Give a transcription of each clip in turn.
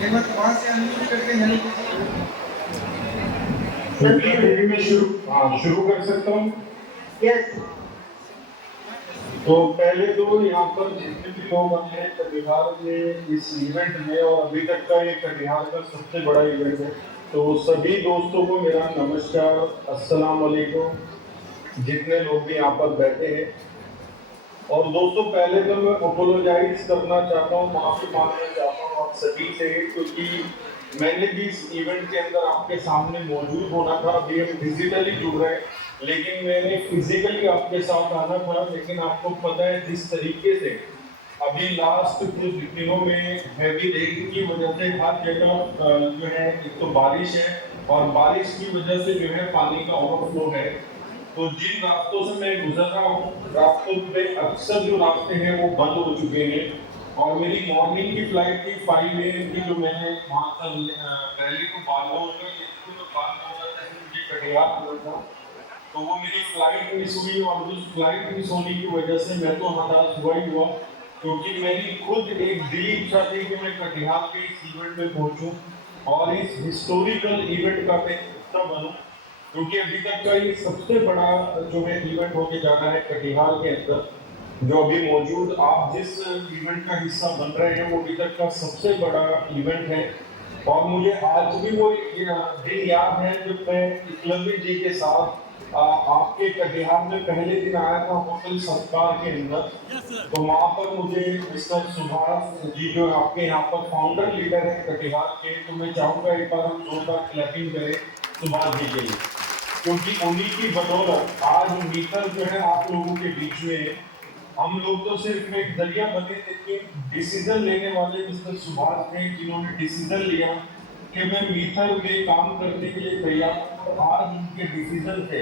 एक बार वहाँ से अनम्यूट करके हेल्प हिंदी में शुरू कर सकता हूँ। यस तो पहले तो यहाँ पर जितने भी लोग आए हैं कटिहार में इस इवेंट में, और अभी तक का ये कटिहार का सबसे बड़ा इवेंट है, तो सभी दोस्तों को मेरा नमस्कार, अस्सलाम वालेकुम, जितने लोग भी यहाँ पर बैठे हैं। और दोस्तों पहले तो मैं अपोलोजाइज करना चाहता हूँ, माफी मांगना चाहता हूँ आप सभी से, क्योंकि मैंने भी इस इवेंट के अंदर आपके सामने मौजूद होना था। अभी हम डिजिटली जुड़ रहे हैं, लेकिन मैंने फिजिकली आपके साथ आना था। लेकिन आपको पता है जिस तरीके से अभी लास्ट कुछ दिनों में हैवी रेन की वजह से हर जगह जो है एक तो बारिश है, और बारिश की वजह से जो है पानी का ओवरफ्लो है। तो जिन रास्तों से मैं गुजर रहा हूँ, रास्तों पे अक्सर जो रास्ते हैं वो बंद हो चुके हैं। और मेरी मॉर्निंग की फ्लाइट थी 5 AM की, जो मैंने वहाँ पर दिल्ली को बालौर से मुझे कटिहार आना था। तो वो मेरी फ्लाइट मिस हुई, और उस फ्लाइट मिस होने की वजह से मैं तो हताश हुआ ही हुआ, क्योंकि मेरी खुद एक दिली इच्छा थी कि मैं कटिहार के इस इवेंट में पहुंचूं और इस हिस्टोरिकल इवेंट का मैं हिस्सा बनूं, क्योंकि अभी तक का ये सबसे बड़ा जो है इवेंट होके जा रहा है कटिहार के अंदर। जो अभी मौजूद आप जिस इवेंट का हिस्सा बन रहे हैं वो अभी तक का सबसे बड़ा इवेंट है। और मुझे आज भी वो दिन याद है जब मैं एकलव्य जी के साथ आपके कटिहार में पहले दिन आया था होटल सत्कार के अंदर। तो वहाँ पर मुझे मिस्टर सुभाष जी जो आपके यहाँ पर फाउंडर लीडर है कटिहार के, तो मैं चाहूँगा एक बार हम जोरदार क्लैपिंग करें सुभाष जी के लिए, क्योंकि उन्हीं की बदौलत आज मीटर जो है आप लोगों के बीच में है। हम लोग तो सिर्फ एक जरिया बने, लेकिन डिसीजन लेने वाले मिस्टर सुभाष थे, जिन्होंने डिसीजन लिया कि मैं मीटर में काम करने के लिए तैयार हूं। और आज उनके डिसीजन से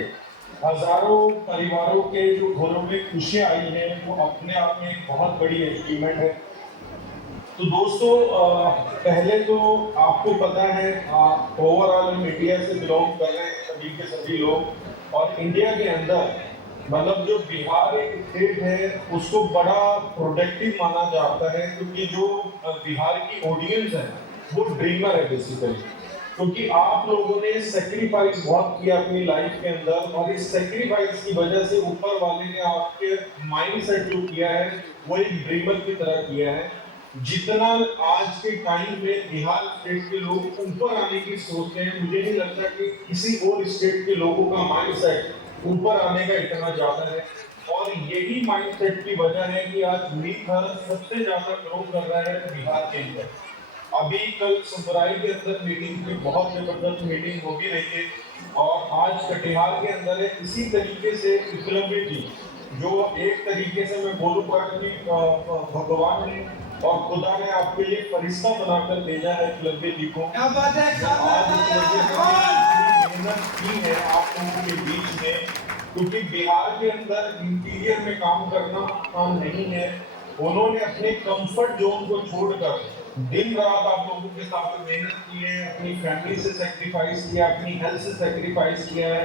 हजारों परिवारों के जो घरों में खुशियां आई हैं, वो अपने आप में एक बहुत बड़ी अचीवमेंट है। तो दोस्तों पहले तो आपको पता है ओवरऑल हम इंडिया से बिलोंग कर रहे हैं सभी के सभी लोग, और इंडिया के अंदर मतलब जो बिहार एक स्टेट है उसको बड़ा प्रोडक्टिव माना जाता है, क्योंकि जो बिहार की ऑडियंस है वो ड्रीमर है बेसिकली। क्योंकि आप लोगों ने सेक्रीफाइस बहुत किया अपनी लाइफ के अंदर, और इस सेक्रीफाइस की वजह से ऊपर वाले ने आपके माइंड सेट जो किया है वो एक ड्रीमर की तरह किया है। जितना आज के टाइम में बिहार स्टेट के लोग ऊपर आने की सोचते हैं, मुझे नहीं लगता कि किसी और स्टेट के लोगों का माइंडसेट ऊपर आने का इतना ज्यादा है। और यही माइंडसेट की वजह है कि आज मीटर सबसे ज्यादा ग्रो कर रहा है बिहार के अंदर। अभी कल सुबराई के अंदर मीटिंग थी, बहुत जबरदस्त मीटिंग हो भी रही है, और आज कटिहार के अंदर है। इसी तरीके से एकलव्य जी, जो एक तरीके से मैं बोलूँगा कि भगवान ने और खुदा ने आपके लिए फरिश्ता बनाकर भेजा है एकलव्य जी को। क्या बात है, आज एकलव्य जी ने मेहनत की है आप लोगों के बीच में, क्योंकि बिहार के अंदर इंटीरियर में काम करना आसान नहीं है। उन्होंने अपने कंफर्ट जोन को छोड़कर दिन रात आप लोगों के साथ मेहनत की है, अपनी फैमिली से सेक्रीफाइस किया, अपनी हेल्थ से सेक्रीफाइस किया है।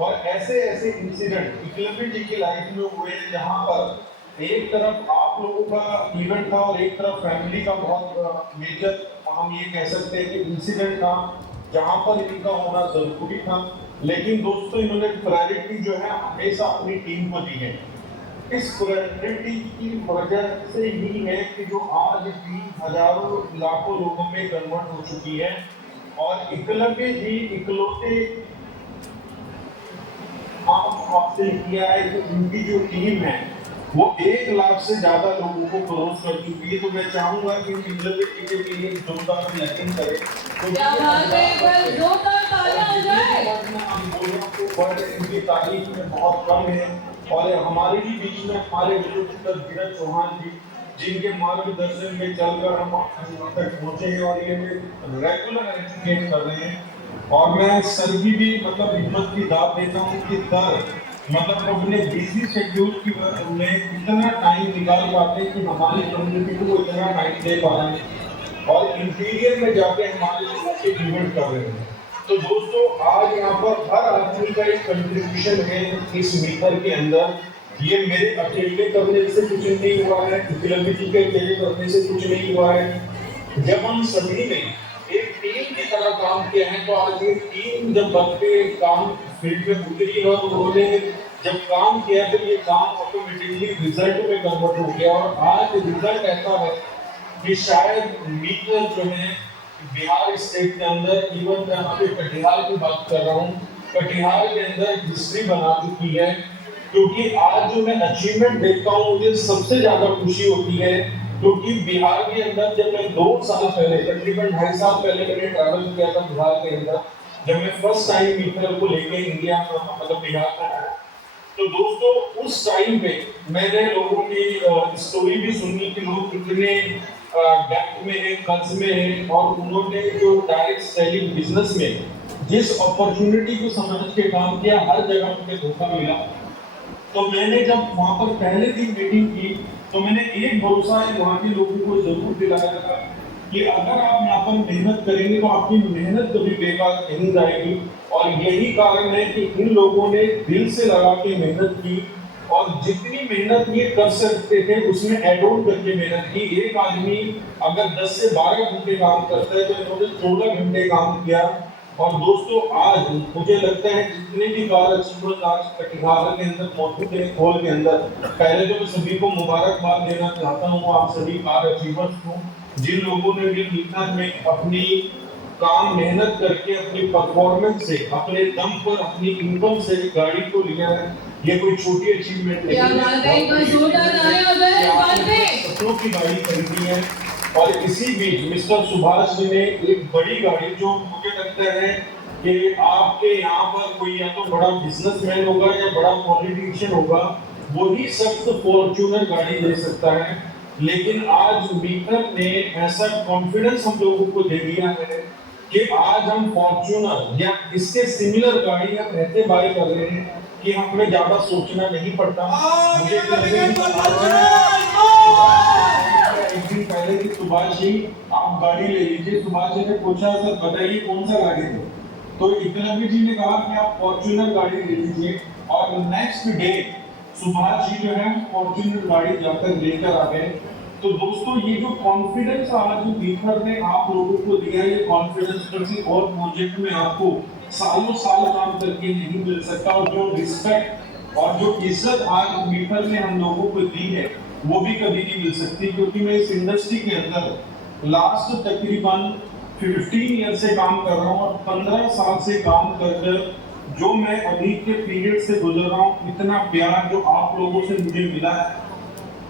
और ऐसे ऐसे इंसिडेंट एकलव्य जी की लाइफ में हुए जहां पर एक तरफ आप लोगों का इवेंट था और एक तरफ फैमिली का बहुत मेजर हम ये कह सकते हैं कि इंसिडेंट था, जहां पर इनका होना जरूरी था। लेकिन दोस्तों इन्होंने प्रायोरिटी जो है हमेशा अपनी टीम को दी है। इस प्रायोरिटी की वजह से ही है कि जो आज भी हजारों लाखों लोगों में कन्वर्ट हो चुकी है। और एकलव्य जी इकलौते हासिल किया है कि उनकी जो टीम है वो 1 लाख से ज्यादा लोगों को क्रॉस कर चुकी है। तो मैं चाहूंगा कि एकलव्य जी के लिए जोरदार क्लैपिंग करें। क्या बात है, एक बार जोरदार तालियां हो जाए। इनकी तारीफ में बहुत कम है, और हमारे ही बीच में हमारे मित्र धीरज चौहान जी, जिनके मार्गदर्शन में चलकर हम यहाँ तक पहुंचे हैं, और ये रेगुलर एजुकेट कर रहे हैं। और मैं सर की भी मतलब हिम्मत की दाद देता हूँ कि सर मतलब अपने बिजी शेड्यूल की में इतना टाइम निकाल पाते हैं कि हमारी कम्युनिटी को इतना टाइम दे पा रहे हैं, और इंटीरियर में जाके हमारे लोगों के इवेंट कर रहे हैं। तो दोस्तों आज यहाँ पर हर आदमी का एक कंट्रीब्यूशन है इस मीटर के अंदर। ये मेरे अकेले करने से कुछ नहीं हुआ है, एकलव्य जी के अकेले करने से कुछ नहीं हुआ है। जब हम सभी ने एक टीम की तरह काम किया है, तो आज ये टीम जब बनके काम फील्ड में उतरी और उन्होंने जब काम किया तो ये काम ऑटोमेटिकली रिजल्ट में कन्वर्ट हो गया। और आज रिजल्ट ऐसा है कि शायद मीटर जो है बिहार स्टेट के अंदर, इवन मैं यहाँ पे कटिहार की बात कर रहा हूँ, कटिहार के अंदर हिस्ट्री बना चुकी है। क्योंकि आज जो मैं अचीवमेंट देखता हूँ मुझे सबसे ज्यादा खुशी होती है, क्योंकि बिहार के अंदर जब मैं 2 साल पहले, तकरीबन 2.5 साल पहले मैंने ट्रैवल किया था बिहार के अंदर, जब मैं फर्स्ट टाइम मीटर को लेके इंडिया मतलब बिहार में आया, तो दोस्तों उस टाइम पे मैंने लोगों की स्टोरी भी सुनी कि लोग कितने डेप्थ में है, कर्ज में है, और उन्होंने जो डायरेक्ट सेलिंग बिजनेस में जिस अपॉर्चुनिटी को समझ के काम किया, हर जगह मुझे धोखा मिला। तो मैंने जब वहां पर पहले दिन मीटिंग की, तो मैंने एक भरोसा वहां के लोगों को जरूर दिलाया था कि अगर आप यहाँ पर मेहनत करेंगे तो आपकी मेहनत कभी बेकार नहीं जाएगी। और यही कारण है कि इन लोगों ने दिल से लगा के मेहनत की, और जितनी मेहनत ये कर सकते थे उसमें एड ऑन करके मेहनत की। एक आदमी अगर 10 से 12 घंटे काम करता है तो इन्होंने 14 घंटे काम किया। और दोस्तों आज मुझे लगता है जितने भी कार अचीवर्स आज कटिहार के अंदर मौजूद है हॉल के अंदर, पहले तो मैं सभी को मुबारकबाद देना चाहता हूँ, आप सभी कार अचीवर्स को, जिन लोगों ने भी मीटर में अपनी काम मेहनत करके अपनी परफॉर्मेंस से, अपने दम पर, अपनी इनकम से गाड़ी को लिया है। ये कोई छोटी अचीवमेंट नहीं क्या बात है, एक बार जोरदार तालियां हो जाए इस बात पे। सपनों की गाड़ी खरीदी है। और इसी बीच मिस्टर सुभाष जी ने एक बड़ी गाड़ी, जो मुझे लगता है कि आपके यहाँ पर कोई या तो बड़ा बिजनेसमैन होगा या बड़ा पॉलिटिशियन होगा, वही शख्स फॉर्च्यूनर गाड़ी ले सकता है। लेकिन आज मीटर ने ऐसा कॉन्फिडेंस हम लोगों को दे दिया है कि आज हम फॉर्च्यूनर या इसके सिमिलर गाड़ी हम ऐसे बाय कर रहे हैं कि हमें ज्यादा सोचना नहीं पड़ता। मुझे एक दिन पहले कि सुभाष जी आप गाड़ी ले लीजिए, सुभाष जी ने पूछा सर बताइए कौन सा गाड़ी है, तो एकलव्य जी ने कहा कि आप फॉर्च्यूनर गाड़ी ले लीजिए। और नेक्स्ट डे सुभाष जी जो है फॉर्च्यूनर गाड़ी जाकर लेकर आ गए। तो दोस्तों ये जो कॉन्फिडेंस आज मीटर ने आप लोगों को दिया, ये कॉन्फिडेंस किसी और प्रोजेक्ट में आपको सालों साल काम करके नहीं मिल सकता। और जो रिस्पेक्ट और जो इज्जत आज मीटर ने हम लोगों को दी है वो भी कभी नहीं मिल सकती। क्योंकि मैं इस इंडस्ट्री के अंदर लास्ट तकरीबन 15 ईयर से काम कर रहा हूँ, और 15 साल से काम कर जो मैं अभी के पीरियड से गुजर रहा हूँ, इतना प्यार जो आप लोगों से मुझे मिला है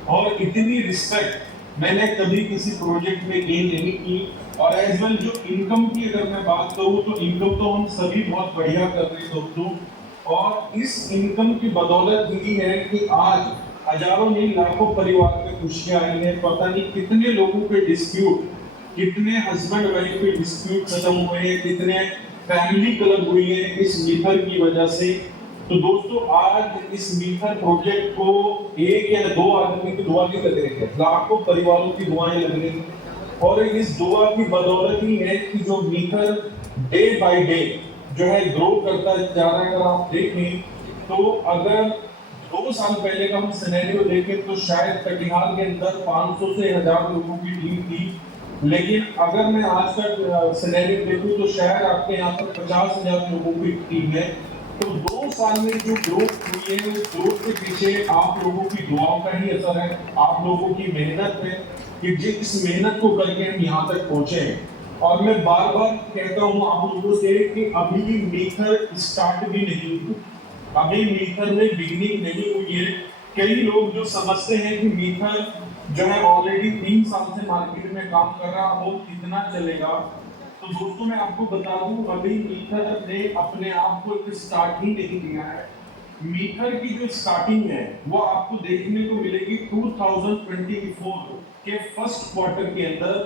और इतनी रिस्पेक्ट मैंने कभी किसी प्रोजेक्ट में गेन नहीं की। और एज वेल जो इनकम की अगर मैं बात करूँ तो इनकम तो हम सभी बहुत बढ़िया कर रहे हैं दोस्तों। और इस इनकम की बदौलत यही है कि आज हजारों नहीं लाखों परिवार में खुशियां आई है। पता नहीं कितने लोगों के डिस्प्यूट, कितने हस्बैंड वाइफ के डिस्प्यूट खत्म हुए हैं, कितने फैमिली क्लब हुई है इस मीटर की वजह से। तो दोस्तों आज इस मीटर प्रोजेक्ट को एक या दो आदमी की दुआ नहीं लग रही है, लाखों परिवारों की दुआएं लग रही हैं। और इस दुआ की बदौलत ही है कि जो मीटर डे बाय डे जो है ग्रो करता जा रहा है। अगर आप देखें तो अगर 2 साल पहले का हम सिनेरियो देखें तो शायद कटिहार के अंदर 500 से 1000 लोगों की टीम थी। लेकिन अगर मैं आज का सिनेरियो देखूं तो शायद आपके यहाँ पर 50,000 लोगों की टीम है। तो 2 साल में जो ग्रोथ हुई है उस ग्रोथ के पीछे आप लोगों की दुआओं का ही असर है, आप लोगों की मेहनत है कि जिस मेहनत को करके हम यहाँ तक पहुंचे हैं। और मैं बार बार कहता हूँ आप लोगों से कि अभी मीटर स्टार्ट भी नहीं हुई, अभी मीटर में बिगनिंग नहीं हुई है। कई लोग जो समझते हैं कि मीटर जो है ऑलरेडी 3 साल से मार्केट में काम कर रहा हो, कितना चलेगा। तो दोस्तों मैं आपको बता दूं अभी मीटर ने अपने आप को एक स्टार्ट ही नहीं दिया है। मीटर की जो स्टार्टिंग है वो आपको देखने को मिलेगी 2024 के फर्स्ट क्वार्टर के अंदर।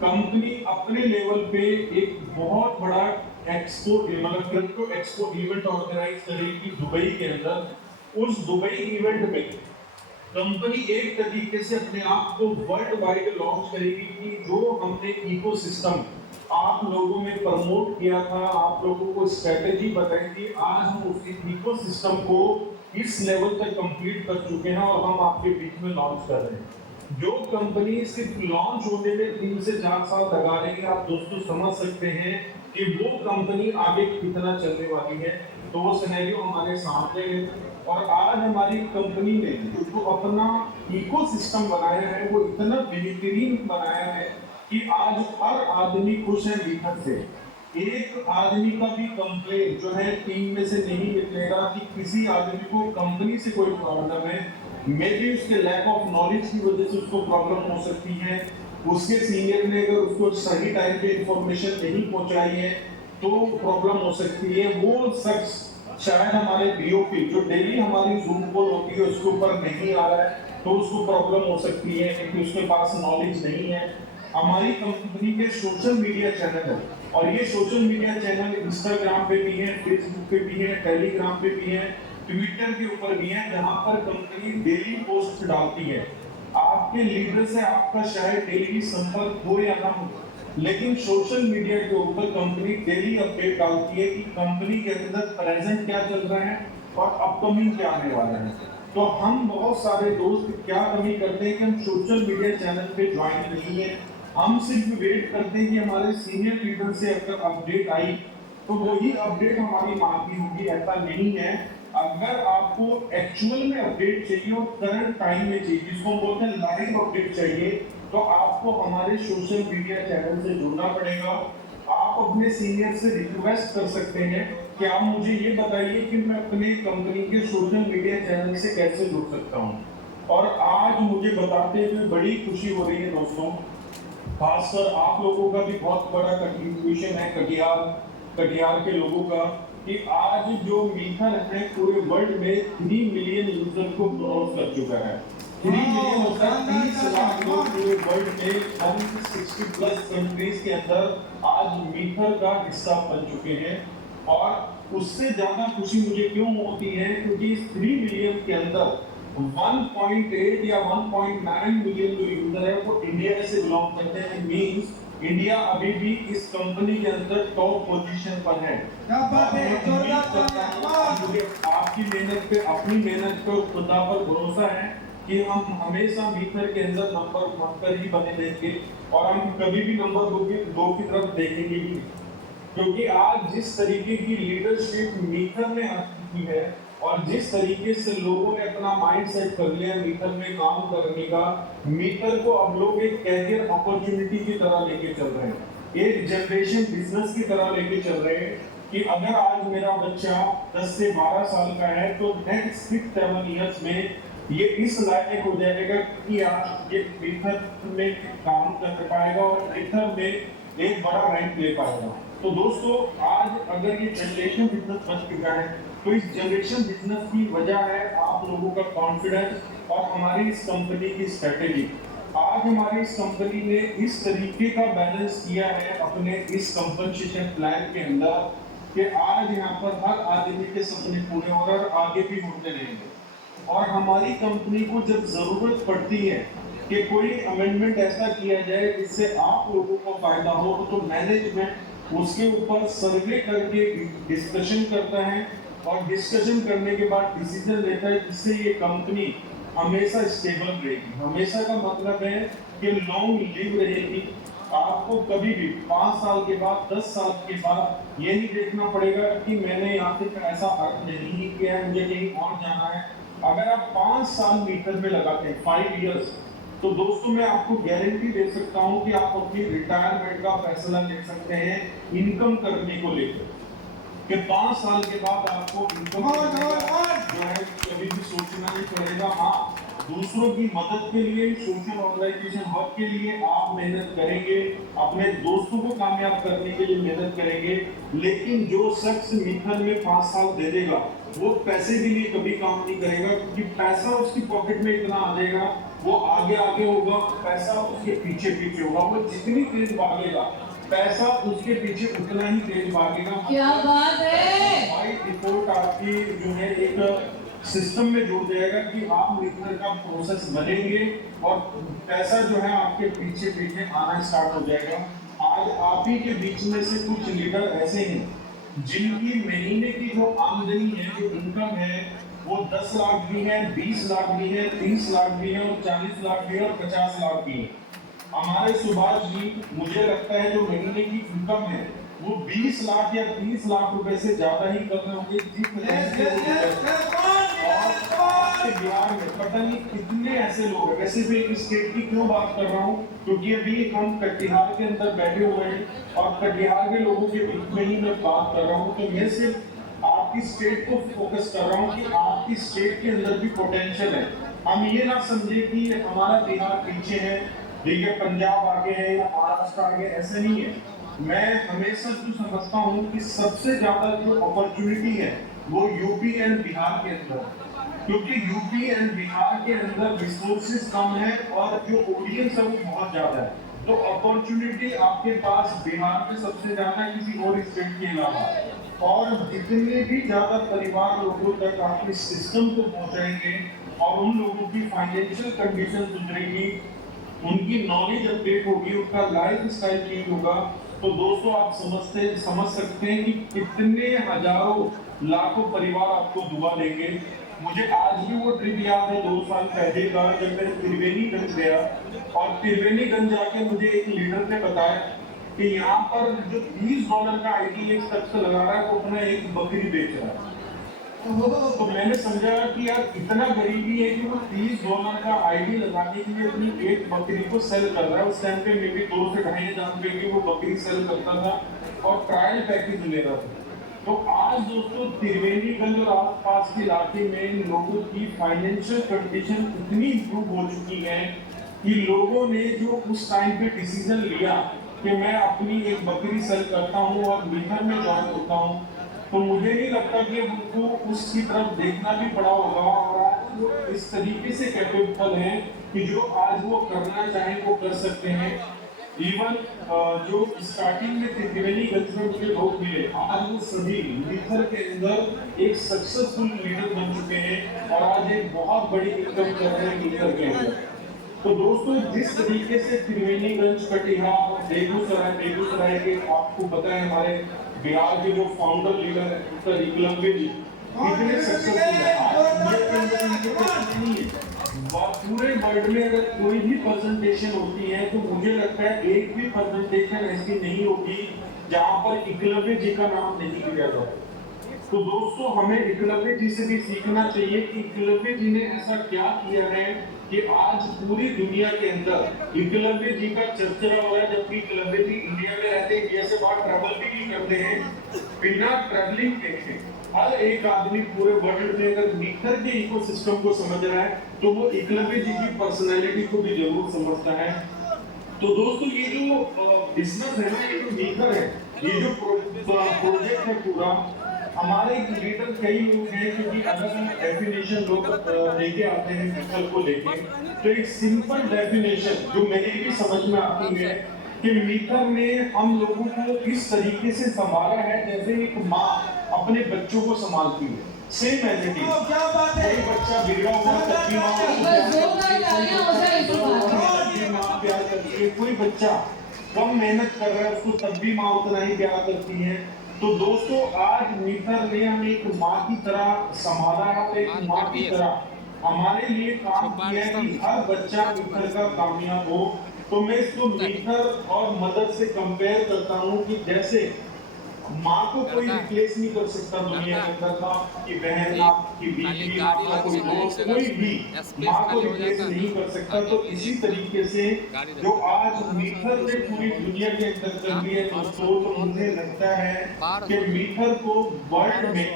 कंपनी अपने लेवल पे एक बहुत बड़ा एक्सपो मतलब क्रिप्टो एक्सपो इवेंट ऑर्गेनाइज करेगी दुबई के अंदर। उस दुबई इवेंट में कंपनी एक तरीके से अपने आप को वर्ल्ड वाइड लॉन्च करेगी कि जो हमने इकोसिस्टम आप लोगों में प्रमोट किया था, आप लोगों को स्ट्रेटेजी बताई थी, आज हम उस इकोसिस्टम को इस लेवल तक कंप्लीट कर चुके हैं और हम आपके बीच में लॉन्च कर रहे हैं। जो कंपनी सिर्फ लॉन्च होने में 3 से 4 साल लगा रही है, आप दोस्तों समझ सकते हैं कि वो कंपनी आगे कितना चलने वाली है। तो वो सिनेरियो हमारे सामने है और आज हमारी कंपनी ने जो अपना इकोसिस्टम बनाया है वो इतना बेहतरीन बनाया है कि आज हर आदमी खुश है मीठर से। एक आदमी का भी कंप्लेन जो है टीम में से नहीं निकलेगा कि किसी आदमी को कंपनी से कोई प्रॉब्लम है। मे बी उसके लैक ऑफ नॉलेज की वजह से उसको प्रॉब्लम हो सकती है, उसके सीनियर ने अगर उसको सही टाइम पे इंफॉर्मेशन नहीं पहुंचाई है तो प्रॉब्लम हो सकती है। वो शख्स शायद हमारे बीओपी जो डेली हमारी जूम कॉल होती है उसके ऊपर नहीं आ रहा है तो उसको प्रॉब्लम हो सकती है क्योंकि उसके पास नॉलेज नहीं है। हमारी कंपनी के सोशल मीडिया चैनल है और ये सोशल मीडिया चैनल इंस्टाग्राम पे भी है, फेसबुक पे भी है, टेलीग्राम पे भी है, ट्विटर के ऊपर भी है, जहां पर कंपनी डेली पोस्ट डालती है। आपके लीडर से आपका शायद डेली संपर्क हो या ना हो, लेकिन सोशल मीडिया के ऊपर कंपनी डेली अपडेट डालती है कि कंपनी के अंदर प्रेजेंट क्या चल रहा है और अपकमिंग क्या आने वाला है। तो हम बहुत सारे दोस्त क्या कमी करते हैं कि हम सोशल मीडिया चैनल पे ज्वाइन नहीं है, हम सिर्फ वेट करते हैं कि हमारे सीनियर लीडर से अगर अपडेट आई तो वही अपडेट हमारी मांगी होगी। ऐसा नहीं है। अगर आपको एक्चुअल में अपडेट चाहिए और करंट टाइम में चाहिए, जिसको हम बोलते हैं लाइव अपडेट चाहिए, तो आपको हमारे सोशल मीडिया चैनल से जुड़ना पड़ेगा। आप अपने सीनियर से रिक्वेस्ट कर सकते हैं कि आप मुझे ये बताइए कि मैं अपने कंपनी के सोशल मीडिया चैनल से कैसे जुड़ सकता हूँ। और आज मुझे बताते हुए बड़ी खुशी हो रही है दोस्तों, खासकर आप लोगों का भी बहुत बड़ा कंट्रीब्यूशन है कटिहार के लोगों का, कि आज जो मीठर है पूरे वर्ल्ड में 3 मिलियन यूजर को क्रॉस कर चुका है। 3 मिलियन होता है 30 लाख लोग पूरे वर्ल्ड में 160 प्लस कंट्रीज के अंदर आज मीठर का हिस्सा बन चुके हैं। और उससे ज्यादा खुशी मुझे क्यों होती है क्योंकि इस 3 मिलियन के अंदर 1.8 या 1.9 मिलियन जो यूजर है वो इंडिया से बिलोंग करते हैं। मींस इंडिया अभी भी इस कंपनी के अंदर टॉप पोजीशन पर है। क्या बात है, जोरदार तालियां। मुझे आपकी मेहनत पे, अपनी मेहनत पे, खुदा पर भरोसा है कि हम हमेशा मीटर के अंदर नंबर 1 पर ही बने रहेंगे और हम कभी भी नंबर 2 की तरफ देखेंगे ही नहीं। क्योंकि आज जिस तरीके की लीडरशिप मीटर में आ चुकी है और जिस तरीके से लोगों ने अपना माइंड सेट कर लिया मीटर में काम करने का, मीटर को अब लोग एक कैरियर अपॉर्चुनिटी की तरह लेके चल रहे हैं, एक जनरेशन बिजनेस की तरह लेके चल रहे हैं कि अगर आज मेरा बच्चा 10 से 12 साल का है तो नेक्स्ट 6-7 इयर्स में ये इस लायक हो जाएगा कि आज ये मीटर में काम कर पाएगा और मीटर में एक बड़ा रैंक ले पाएगा। तो दोस्तों आज अगर ये जनरेशन बिजनेस बन चुका है तो इस जनरेशन बिजनेस की वजह है आप लोगों का कॉन्फिडेंस और हमारी इस कंपनी की स्ट्रेटेजी। आज हमारी इस कंपनी ने इस तरीके का बैलेंस किया है अपने इस कंपनसेशन प्लान के अंदर कि आज यहाँ पर हर आदमी के सपने पूरे हो रहे और आगे भी होते रहेंगे। और हमारी कंपनी को जब जरूरत पड़ती है कि कोई अमेंडमेंट ऐसा किया जाए जिससे आप लोगों को फायदा हो तो मैनेजमेंट उसके ऊपर सर्वे करके डिस्कशन करता है और डिस्कशन करने के बाद डिसीजन लेता है जिससे ये कंपनी हमेशा स्टेबल रहेगी। हमेशा का मतलब है कि लॉन्ग लिव रहेगी। आपको कभी भी 5 साल के बाद 10 साल के बाद ये नहीं देखना पड़ेगा कि मैंने यहाँ से पैसा अर्न नहीं किया है, मुझे कहीं और जाना है। अगर आप 5 साल मीटर में लगाते हैं 5 इयर्स, तो दोस्तों मैं आपको गारंटी दे सकता हूं कि आप अपनी रिटायरमेंट का फैसला ले सकते हैं इनकम करने को लेकर कि 5 साल के बाद आपको इनकम जो है कभी भी सोचना नहीं पड़ेगा। हाँ, दूसरों की मदद के लिए, सोशल ऑर्गेनाइजेशन वर्क के लिए आप मेहनत करेंगे, अपने दोस्तों को कामयाब करने के लिए मेहनत करेंगे, लेकिन जो शख्स मीटर में 5 साल दे देगा वो पैसे के लिए कभी काम नहीं करेगा क्योंकि पैसा उसकी पॉकेट में इतना आ जाएगा, वो आगे आगे होगा, पैसा उसके पीछे पीछे होगा। वो जितनी तेज भागेगा पैसा उसके पीछे उतना ही तेज भागेगा। क्या बात है। बाय डिफॉल्ट आपकी जो है एक सिस्टम में जुड़ जाएगा कि आप मीटर का प्रोसेस बनेंगे और पैसा जो है आपके पीछे पीछे आना स्टार्ट हो जाएगा। आज आप ही के बीच में से कुछ लीडर ऐसे हैं जिनकी महीने की जो आमदनी है, जो इनकम है, वो 10 लाख भी है, 20 लाख भी है, 30 लाख भी है और 40 लाख भी है और 50 लाख भी है। हमारे सुभाष जी, मुझे लगता है जो महीने की इनकम है वो 20 लाख या 30 लाख रुपए से ज्यादा ही कर रहे होंगे आपके बिहार में। पता नहीं कितने ऐसे लोग हैं। वैसे भी इस स्टेट की क्यों बात कर रहा हूँ, क्योंकि अभी हम कटिहार के अंदर बैठे हुए हैं और कटिहार के लोगों के बीच में ही मैं बात कर रहा हूँ। तो मैं सिर्फ आपकी स्टेट को फोकस कर रहा हूँ कि आपकी स्टेट के अंदर भी पोटेंशियल है। हम ये ना समझे कि हमारा बिहार पीछे है, ठीक है, पंजाब आगे है या महाराष्ट्र आगे, ऐसा नहीं है। मैं हमेशा जो समझता हूँ कि सबसे ज्यादा जो अपॉर्चुनिटी है वो यूपी एंड बिहार के अंदर, क्योंकि यूपी एंड बिहार के अंदर रिसोर्सेज कम है और जो ऑडियंस है वो बहुत ज्यादा है। तो अपॉर्चुनिटी आपके पास बिहार में सबसे ज्यादा किसी और स्टेट के अलावा, और जितने भी ज्यादा परिवार लोगों तक आप इस सिस्टम को पहुंचाएंगे और उन लोगों की फाइनेंशियल कंडीशन सुधरेगी, उनकी नॉलेज अपडेट होगी, उनका लाइफ स्टाइल चेंज होगा, तो दोस्तों आप समझ सकते हैं कि कितने हजारों लाखों परिवार आपको दुआ देंगे। मुझे आज भी वो ट्रिप याद है 2 साल पहले का, जब मैं त्रिवेणीगंज गया और त्रिवेणीगंज जाके मुझे एक लीडर ने बताया कि यहाँ पर जो $20 का आईडी एक शख्स लगा रहा है वो अपना एक बकरी बेच रहा है। तो मैंने समझा कि यार इतना गरीबी है कि वो $30 का आईडी लगाने के लिए अपनी एक बकरी को सेल कर रहा है। उस टाइम पे मे बी 2 से 2.5 रुपए की वो बकरी सेल करता था और ट्रायल पैकेज ले रहा था। तो आज दोस्तों त्रिवेणीगंज और आसपास के इलाके में लोगों की फाइनेंशियल कंडीशन इतनी इंप्रूव हो चुकी है कि लोगों ने जो उस टाइम पे डिसीजन लिया कि मैं अपनी एक बकरी सेल करता हूँ और मीटर में ज्वाइन होता हूँ, तो मुझे नहीं लगता कि उनको उसकी तरफ देखना भी पड़ा होगा और आज वो इस तरीके से कैपेबल हैं कि जो आज वो करना चाहें वो कर सकते हैं। इवन जो स्टार्टिंग में त्रिवेणीगंज में मुझे लोग मिले, आज वो सभी लीडर के अंदर एक सक्सेसफुल लीडर बन चुके हैं और आज एक बहुत बड़ी इनकम कर रहे हैं लीडर के अंदर। तो दोस्तों जिस तरीके से त्रिवेणीगंज, कटिहार, बेगूसराय के आपको पता है हमारे बिहार के जो फाउंडर लीडर है डॉक्टर एकलव्य जी इतने सक्सेसफुल है। आज इंडिया के अंदर इनके पास नहीं है। पूरे वर्ल्ड में अगर कोई भी प्रेजेंटेशन होती है तो मुझे लगता है एक भी प्रेजेंटेशन ऐसी नहीं होगी जहां पर एकलव्य जी का नाम नहीं लिया जाए। तो दोस्तों हमें एकलव्य जी से भी सीखना चाहिए कि एकलव्य जी ने ऐसा क्या किया है कि आज पूरी दुनिया के अंदर एकलव्य जी का चर्चा हो रहा है, जबकि एकलव्य जी इंडिया में रहते हैं, इंडिया से बाहर ट्रैवल भी नहीं करते हैं। बिना ट्रैवलिंग के हर एक आदमी पूरे वर्ल्ड में अगर मीटर के इकोसिस्टम को समझ रहा है तो वो एकलव्य जी की पर्सनैलिटी को भी जरूर समझता है। तो दोस्तों ये जो बिजनेस है ना, ये जो मीटर है, ये जो प्रोजेक्ट है पूरा, हमारे लीडर कई लोग हैं क्योंकि अलग अलग डेफिनेशन लोग लेके आते हैं मीटर को लेके। तो एक सिंपल डेफिनेशन जो मेरी भी समझ में आती है कि मीटर ने हम लोगों को इस तरीके से संभाला है जैसे एक माँ अपने बच्चों को संभालती है। Same as it is. क्या बात है? कोई बच्चा बिगड़ा हुआ तब भी माँ प्यार करती है, कोई बच्चा कम मेहनत कर रहा है उसको तब भी माँ उतना ही प्यार करती है। तो दोस्तों आज मीटर ने हमें एक माँ की तरह संभाला है और एक माँ की तरह हमारे लिए काम किया है कि हर बच्चा मीटर का कामयाब हो। तो मैं इसको मीटर और मदर से कंपेयर करता हूँ कि जैसे माँ को कोई रिप्लेस नहीं कर सकता दुनिया के अंदर, आपकी बहन, आपकी बीवी, आपका कोई दोस्त, कोई भी माँ को रिप्लेस नहीं कर सकता। तो इसी तरीके से जो आज मीटर ने पूरी दुनिया के अंदर कर रही है दोस्तों, तो मुझे लगता है कि मीटर को वर्ल्ड में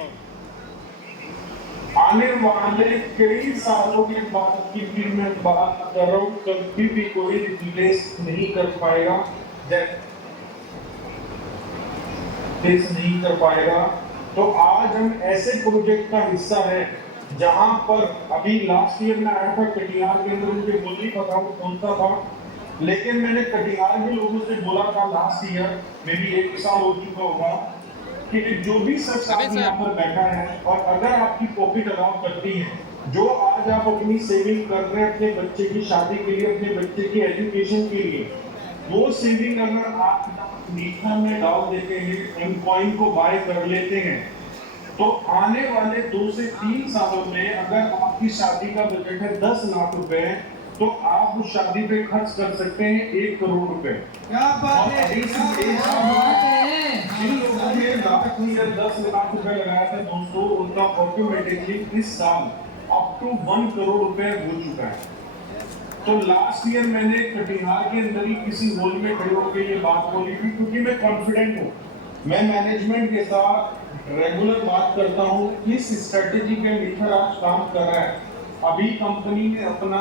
आने वाले कई सालों के बाद की भी मैं बात कर रहा हूँ, कभी भी कोई रिप्लेस नहीं कर पाएगा, नहीं कर पाएगा। तो आज हम ऐसे प्रोजेक्ट का हिस्सा है जहां पर अभी लास्ट ईयर में आया था कटिहार के अंदर, मुझे बोल नहीं पता वो कौन सा था, लेकिन मैंने कटिहार के लोगों से बोला था लास्ट ईयर में भी 1 साल हो चुका होगा कि जो भी शख्स यहाँ पर बैठा है और अगर आपकी पॉकेट अलाउ करती है, जो आज आप अपनी सेविंग कर रहे हैं अपने बच्चे की शादी के लिए, अपने बच्चे की एजुकेशन के लिए, वो सेविंग अगर आप मीटर में डाल देते हैं, इन कॉइन को बाय कर लेते हैं, तो आने वाले 2 से 3 सालों में अगर आपकी शादी का बजट है 10 लाख रुपए, तो आप उस शादी पे खर्च कर सकते हैं 1 करोड़ रुपए। क्या बात और है, अभी क्या सिर्फ एक बात साल है। बात है। जिन लोगों ने लास्ट ईयर 10 लाख रुपए लगाया था दोस्तों, उनका ऑटोमेटिकली इस साल अप टू 1 करोड़ रुपए हो चुका है। तो लास्ट ईयर मैंने कटिहार के अंदर ही किसी हॉल में खड़े होकर ये बात बोली थी, क्योंकि मैं कॉन्फिडेंट हूँ, मैं मैनेजमेंट के साथ रेगुलर बात करता हूँ, इस स्ट्रेटेजी पे मिथर आज काम कर रहा है। अभी कंपनी ने अपना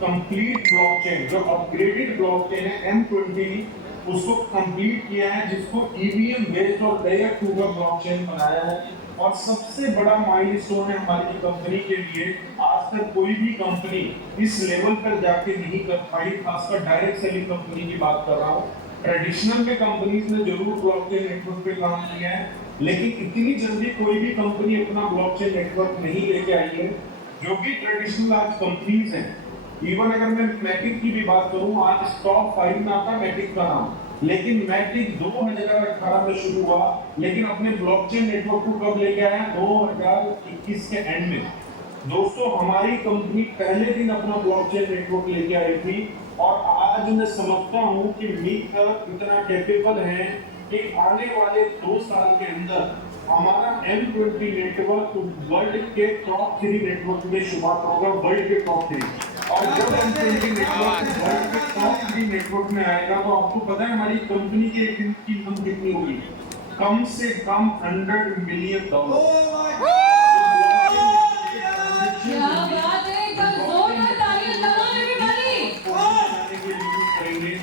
कंप्लीट ब्लॉकचेन, जो अपग्रेडेड ब्लॉकचेन है M20, उसको कंप्लीट किया है, जिसको ईवीएम बेस्ड और लेयर 2 का ब्लॉकचेन बनाया है। और सबसे बड़ा माइलस्टोन है हमारी कंपनी के लिए, आज तक कोई भी कंपनी इस लेवल पर जाके नहीं कर पाई, खासकर डायरेक्ट सेलिंग कंपनी की बात कर रहा हूँ। ट्रेडिशनल में कंपनीज ने जरूर ब्लॉकचेन नेटवर्क पे काम किया है, लेकिन इतनी जल्दी कोई भी कंपनी अपना ब्लॉकचेन नेटवर्क नहीं लेके आई है। जो भी ट्रेडिशनल आज कंपनीज हैं, इवन अगर मैं मैटिक की भी बात करूं, आज टॉप 5 में आता मैटिक का नाम, लेकिन मैटिक 2018 में शुरू हुआ, लेकिन अपने ब्लॉकचेन नेटवर्क को कब लेके आया? 2021 के एंड में। दोस्तों, हमारी कंपनी पहले दिन अपना ब्लॉकचेन नेटवर्क लेके आई थी, और आज मैं समझता हूं कि मीटर इतना कैपेबल है कि आने वाले 2 साल के अंदर हमारा M20 नेटवर्क वर्ल्ड के टॉप 3 नेटवर्क में शुमार होगा, वर्ल्ड के टॉप 3। और जब M20 नेटवर्क वर्ल्ड के टॉप 3 नेटवर्क में आएगा, तो आपको पता है हमारी कंपनी की एक दिन की इनकम कितनी होगी? कम से कम $100 मिलियन। क्या बात है, एक बार जोरदार तालियां लगाओ everybody।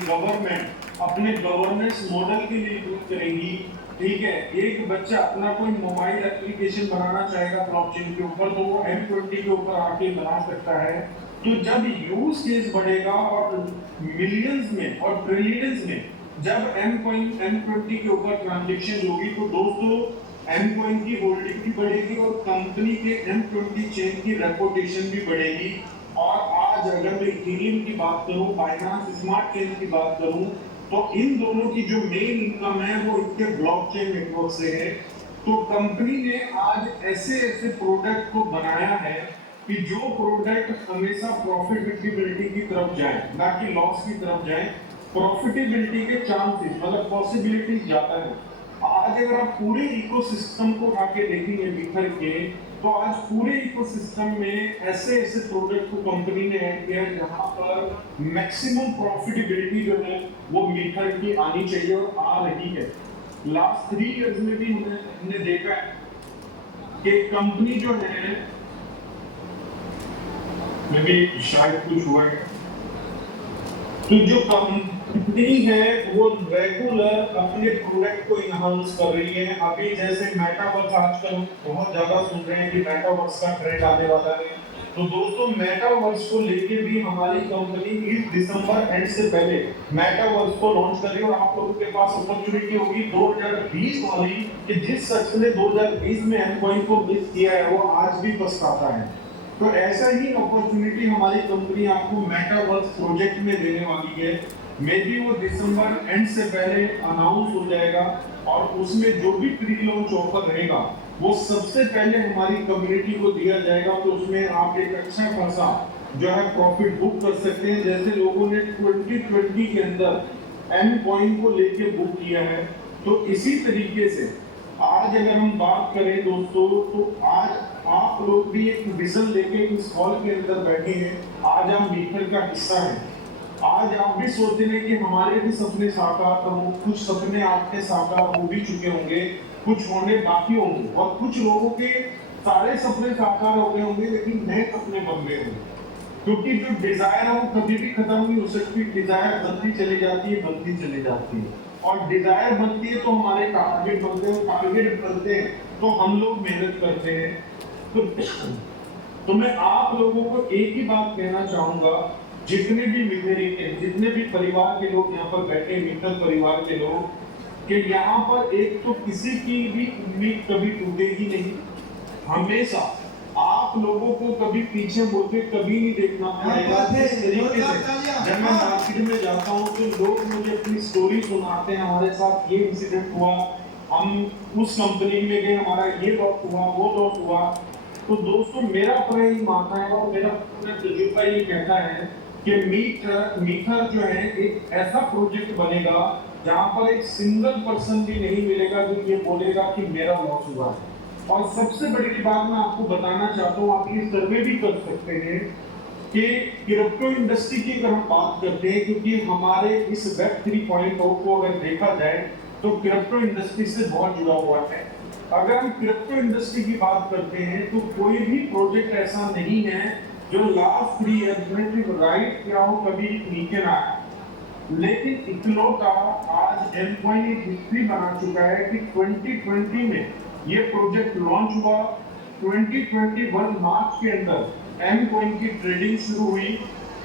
गवर्नमेंट अपने गवर्नेंस मॉडल के लिए यूज करेगी, ठीक है। एक बच्चा अपना कोई मोबाइल एप्लीकेशन बनाना चाहेगा ब्लॉकचेन के ऊपर, तो वो M20 के ऊपर आके बना सकता है। तो जब यूज केस बढ़ेगा और मिलियंस में और ट्रिलियंस में जब M20 के ऊपर ट्रांजैक्शन होगी, तो दोस्तों M-Coin की होल्डिंग भी बढ़ेगी और कंपनी के M20 चेन की रेपुटेशन भी बढ़ेगी। और आज अगर मैं इथेरियम की बात करूं, बाइनेंस स्मार्ट चेन की बात करूं, तो इन दोनों की जो मेन इनकम है वो इनके ब्लॉकचेन नेटवर्क से है। तो कंपनी ने आज ऐसे ऐसे प्रोडक्ट को बनाया है कि जो प्रोडक्ट हमेशा प्रॉफिटेबिलिटी की तरफ जाए, ना कि लॉस की तरफ जाए। प्रॉफिटेबिलिटी के चांसेस मतलब पॉसिबिलिटीज ज्यादा है। आज अगर आप पूरे इकोसिस्टम को आके देखेंगे बिखर के, तो आज पूरे इकोसिस्टम में ऐसे ऐसे प्रोडक्ट को कंपनी ने ऐड किया है जहां पर मैक्सिमम प्रॉफिटेबिलिटी जो है वो बिखर की आनी चाहिए और आ रही है। लास्ट 3 इयर्स में भी हमने देखा है कि कंपनी जो है, में भी शायद कुछ हुआ है, तो जो कंपनी है वो रेगुलर अपने प्रोडक्ट को इनहांस कर रही है। अभी जैसे मेटावर्स आजकल बहुत ज्यादा सुन रहे हैं कि मेटावर्स का ट्रेंड आने वाला है, तो दोस्तों मेटावर्स को लेके भी हमारी कंपनी इस दिसंबर एंड से पहले मेटावर्स को लॉन्च कर रही है। और आप लोगों के पास अपॉर्चुनिटी होगी 2020 वाली, कि जिस शख्स ने 2020 में M-Coin को मिस किया है वो आज भी पछताता है। तो ऐसा ही अपॉर्चुनिटी हमारी कंपनी आपको मेटावर्स प्रोजेक्ट में देने वाली है। मे बी वो दिसंबर एंड से पहले अनाउंस हो जाएगा, और उसमें जो भी प्री लॉन्च ऑफर रहेगा वो सबसे पहले हमारी कम्युनिटी को दिया जाएगा। तो उसमें आप एक अच्छा खासा जो है प्रॉफिट बुक कर सकते हैं, जैसे लोगों ने 2020 के अंदर M-Coin को लेके बुक किया है। तो इसी तरीके से आज अगर हम बात करें दोस्तों, तो आज आप लोग भी एक विजन लेके इस हॉल के अंदर बैठे हैं। आज हम मीटर का हिस्सा हैं। आज आप भी सोचते हैं कि हमारे भी सपने साकार हो, कुछ सपने आपके साकार हो भी चुके होंगे, कुछ होने बाकी होंगे, और कुछ लोगों के सारे सपने साकार हो गए होंगे लेकिन नए सपने बन गए होंगे। क्योंकि जो डिजायर है वो कभी भी खत्म नहीं हो सकती। डिजायर बनती चली जाती है, बनती चली जाती है, और डिजायर बनती है तो हमारे टारगेट बनते हैं, टारगेट बनते हैं तो हम लोग मेहनत करते हैं। तो मैं आप लोगों को एक ही बात कहना चाहूंगा, जितने भी मिथेरी के, जितने भी परिवार के लोग यहाँ पर बैठे, मित्र परिवार के लोग, कि यहाँ पर एक तो किसी की भी उम्मीद कभी टूटेगी नहीं। हमेशा आप लोगों को कभी पीछे मुड़ के कभी नहीं देखना पड़ेगा। इस तरीके से जब मैं मार्केट में जाता हूँ तो लोग मुझे अपनी स्टोरी सुनाते हैं, हमारे साथ ये इंसिडेंट हुआ, हम उस कंपनी में गए, हमारा ये लॉस हुआ, वो लॉस हुआ। तो दोस्तों मेरा अपना ही मानना है और मेरा अपना तजुर्बा ये कहता है कि मीटर जो है एक ऐसा प्रोजेक्ट बनेगा जहां पर एक सिंगल पर्सन भी नहीं मिलेगा जो ये बोलेगा कि मेरा लॉस हुआ है। और सबसे बड़ी बात मैं आपको बताना चाहता हूँ, आप ये सर्वे भी कर सकते हैं कि क्रिप्टो इंडस्ट्री की अगर हम बात करते हैं, क्योंकि हमारे इस वेब 3.0 को अगर देखा जाए तो क्रिप्टो इंडस्ट्री से बहुत जुड़ा हुआ है। अगर हम क्रिप्टो इंडस्ट्री की बात करते हैं तो कोई भी प्रोजेक्ट ऐसा नहीं है जो लास्ट 3 ईयर्स में राइट किया हो कभी नीचे ना आया। लेकिन इकलौता आज एमकॉइन एक हिस्ट्री बना चुका है कि 2020 में ये प्रोजेक्ट लॉन्च हुआ, 2021 मार्च के अंदर एमकॉइन की ट्रेडिंग शुरू हुई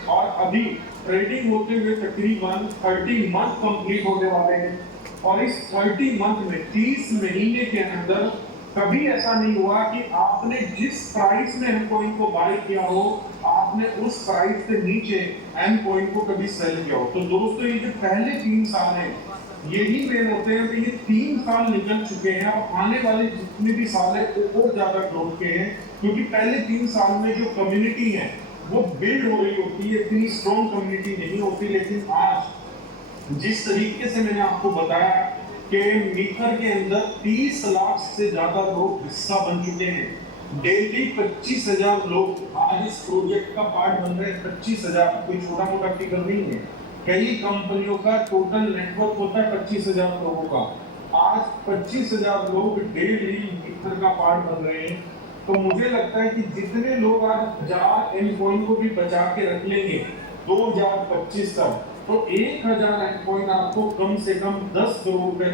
और अभी ट्रेडिंग होते हुए तकरीबन 30 मंथ कंप्लीट होने वाले हैं। और इस 30 मंथ में 30 महीने के अंदर कभी ऐसा नहीं हुआ कि आपने जिस प्राइस में एमकॉइन को बाय किया हो आपने उस प्राइस से नीचे एमकॉइन को कभी सेल किया हो। तो दोस्तों ये जो पहले 3 साल हैं यही मेन होते हैं कि ये 3 साल निकल चुके हैं और आने वाले जितने भी साल है वो और ज्यादा ग्रोथ के हैं, क्योंकि पहले 3 साल में जो कम्युनिटी है वो बिल्ड हो रही होती है, इतनी स्ट्रॉन्ग कम्युनिटी नहीं होती। लेकिन आज जिस तरीके से मैंने आपको बताया कि मीटर के अंदर 30 लाख से ज्यादा लोग हिस्सा बन चुके हैं, डेली 25,000 लोग आज इस प्रोजेक्ट का पार्ट बन रहे हैं। 25,000 कोई छोटा मोटा फिगर नहीं है। कई कंपनियों का टोटल नेटवर्क होता है 25,000 लोगों का। आज 25,000 लोग डेली मीटर का पार्ट बन रहे हैं। तो मुझे लगता है कि जितने लोग आज 1000 एमकॉइन को भी बचा के रख लेंगे 2025 तक, तो 1000 एमकॉइन आपको कम से कम 10 करोड़ रुपए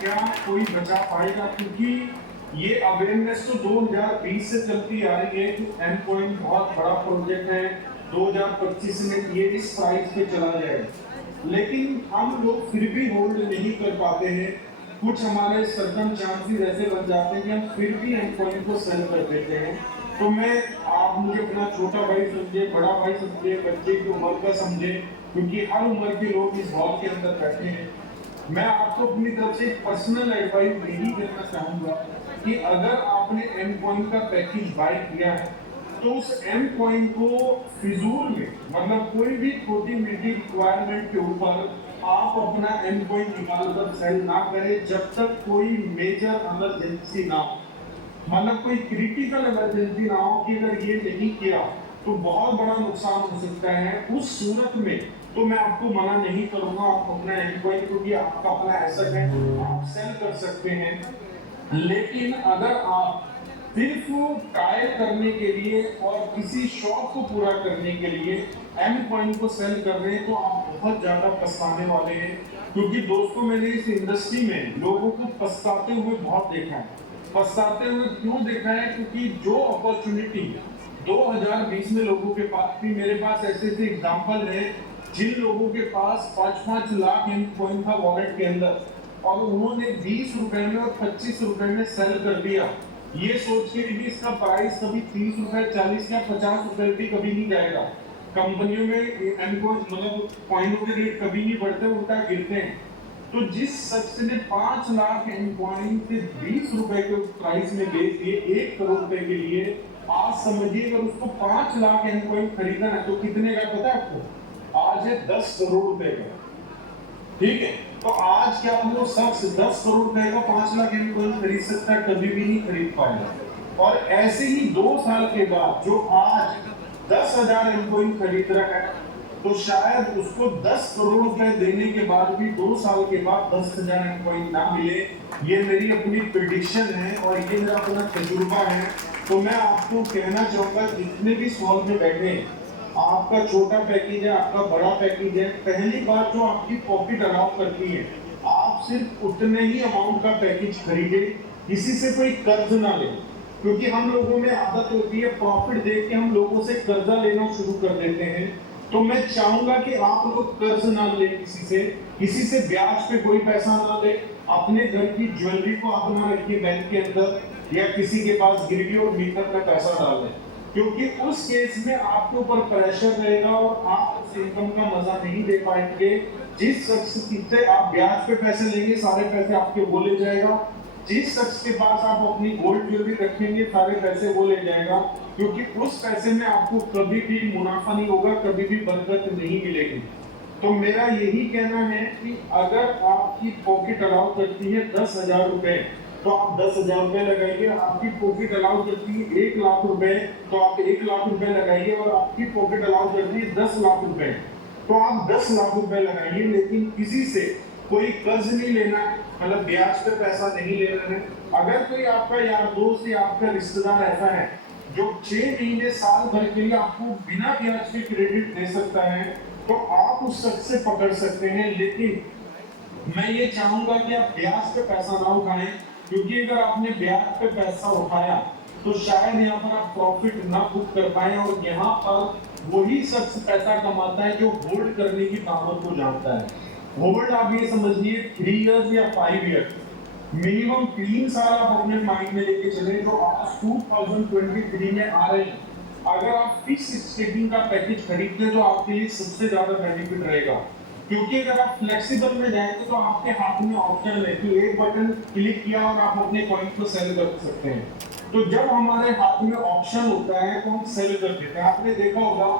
क्या कोई बचा पाएगा? क्योंकि ये अवेयरनेस तो 2020 से चलती आ रही है कि एमकॉइन बहुत बड़ा प्रोजेक्ट है, 2025 में ये इस प्राइस पे चला जाएगा। लेकिन हम लोग फिर भी होल्ड नहीं कर पाते हैं। कुछ हमारे सर्कम चांसेस ऐसे बन जाते हैं कि हम फिर भी एमकॉइन को सेल कर देते हैं। तो मैं आप मुझे अपना छोटा भाई समझे, बड़ा भाई समझे, बच्चे की उम्र का समझे, क्योंकि हर उम्र के लोग इस हॉल के अंदर बैठे हैं। मैं आपको अपनी तरफ से पर्सनल एडवाइस यही देना चाहूंगा कि अगर आपने एमकॉइन का पैकेज बाय किया है तो उस एमकॉइन को फिजूल में, मतलब कोई भी छोटी मोटी रिक्वायरमेंट के ऊपर आप अपना एमकॉइन निकाल कर सेल ना करें जब तक कोई मेजर इमरजेंसी ना हो, मतलब कोई क्रिटिकल इमरजेंसी ना हो कि अगर ये नहीं किया तो बहुत बड़ा नुकसान हो सकता है। उस सूरत में तो मैं आपको मना नहीं करूंगा, आप अपना एमकॉइन को भी आपका अपना एसेट है, आप सेल कर सकते हैं। लेकिन अगर आप सिर्फ ट्रायल करने के लिए और किसी शौक को पूरा करने के लिए एमकॉइन को सेल कर रहे हैं तो आप बहुत ज्यादा पछताने वाले हैं। क्योंकि दोस्तों मैंने इस इंडस्ट्री में लोगों को पछताते हुए बहुत देखा है। पछताते हुए क्यों देखा है? क्योंकि जो अपॉर्चुनिटी 2020 में लोगों के पास थी, मेरे पास ऐसे ऐसे एग्जाम्पल है जिन लोगों के पास 5-5 लाख एमकॉइन था वॉलेट के अंदर और उन्होंने 20 रुपए में और 25 रुपए में सेल कर दिया, ये सोच के कि इसका प्राइस कभी 30 रुपए, 40 या 50 रुपए भी कभी नहीं जाएगा। कंपनियों में एमकॉइन मतलब कॉइनों के रेट कभी नहीं बढ़ते, उल्टा गिरते हैं। तो जिस शख्स ने 5 लाख एमकॉइन के 20 रुपए के प्राइस में बेच दिए 1 करोड़ रुपए के लिए, आज समझिए अगर उसको 5 लाख एमकॉइन खरीदना है तो कितने का पता है आपको? आज है 10 करोड़ रुपए का। ठीक है, तो आज क्या वो शख्स 10 करोड़ रुपए का 5 लाख एमकॉइन खरीद सकता है? कभी भी नहीं खरीद पाएगा। और ऐसे ही 2 साल के बाद जो आज 10,000 एमकॉइन खरीद रहा है तो शायद उसको 10 करोड़ रुपए देने के बाद भी 2 साल के बाद 10,000 एमकॉइन ना मिले। ये मेरी अपनी प्रेडिक्शन है और ये मेरा अपना तजुर्बा है। तो मैं आपको कहना चाहूंगा जितने भी सॉल में बैठे हैं, आपका छोटा पैकेज है, आपका बड़ा पैकेज है, पहली बात जो आपकी पॉकेट अलाउ करती है आप सिर्फ उतने ही अमाउंट का पैकेज खरीदे, किसी से कोई कर्ज ना ले। क्योंकि हम लोगों में आदत होती है प्रॉफिट देख के हम लोगों से कर्जा लेना शुरू कर देते हैं। तो मैं चाहूंगा कि आप लोग कर्ज ना ले, किसी से ब्याज पे कोई पैसा ना ले, अपने घर की ज्वेलरी को अपना रखिए बैंक के अंदर या किसी के पास गिरवी और मीटर में पैसा डाल दें, क्योंकि उस केस में आपके ऊपर प्रेशर रहेगा और आप उस इनकम का मजा नहीं दे पाएंगे जिस शख्स से आप ब्याज पे पैसे लेंगे सारे पैसे आपके वो ले जाएगा, जिस शख्स के पास आप अपनी गोल्ड ज्वेलरी रखेंगे सारे पैसे वो ले जाएगा, क्योंकि उस पैसे में आपको कभी भी मुनाफा नहीं होगा, कभी भी बरकत नहीं मिलेगी। तो मेरा यही कहना है कि अगर आपकी पॉकेट अलाउ करती है 10,000 रुपए तो आप 10,000 रुपए लगाइए, आपकी पॉकेट अलाउ करती है 1,00,000 रुपए तो आप 1,00,000 रुपए लगाइए, और आपकी पॉकेट अलाउ करती है 10,00,000 रुपए तो आप 10,00,000 रुपए लगाइए, लेकिन किसी से कोई कर्ज नहीं लेना है, मतलब ब्याज पे पैसा नहीं लेना है। अगर कोई आपका यार दोस्त या आपका रिश्तेदार ऐसा है जो 6 महीने साल भर के लिए आपको बिना ब्याज के क्रेडिट दे सकता है तो आप उस शख्स से पकड़ सकते हैं, लेकिन मैं ये चाहूंगा कि आप ब्याज पे पैसा ना उठाएं, क्योंकि अगर आपने ब्याज पे पैसा उठाया तो शायद यहाँ पर आप प्रॉफिट ना बुक कर पाए, और यहाँ पर वही शख्स पैसा कमाता है जो होल्ड करने की पावर को जानता है। होल्ड आप ये समझिए 3 इयर्स या 5 इयर्स, मिनिमम 3 साल आप अपने माइंड में लेके चले जो आज 2023 में आ रहे हैं। अगर आप फिक्स स्टेकिंग का पैकेज खरीदते हैं तो आपके लिए सबसे ज्यादा बेनिफिट रहेगा, क्योंकि अगर आप फ्लेक्सिबल में जाएंगे तो आपके हाथ में ऑप्शन है कि एक बटन क्लिक किया और आप अपने कॉइन को सेल कर सकते हैं। तो जब हमारे हाथ में ऑप्शन होता है तो हम सेल कर देते हैं। आपने देखा होगा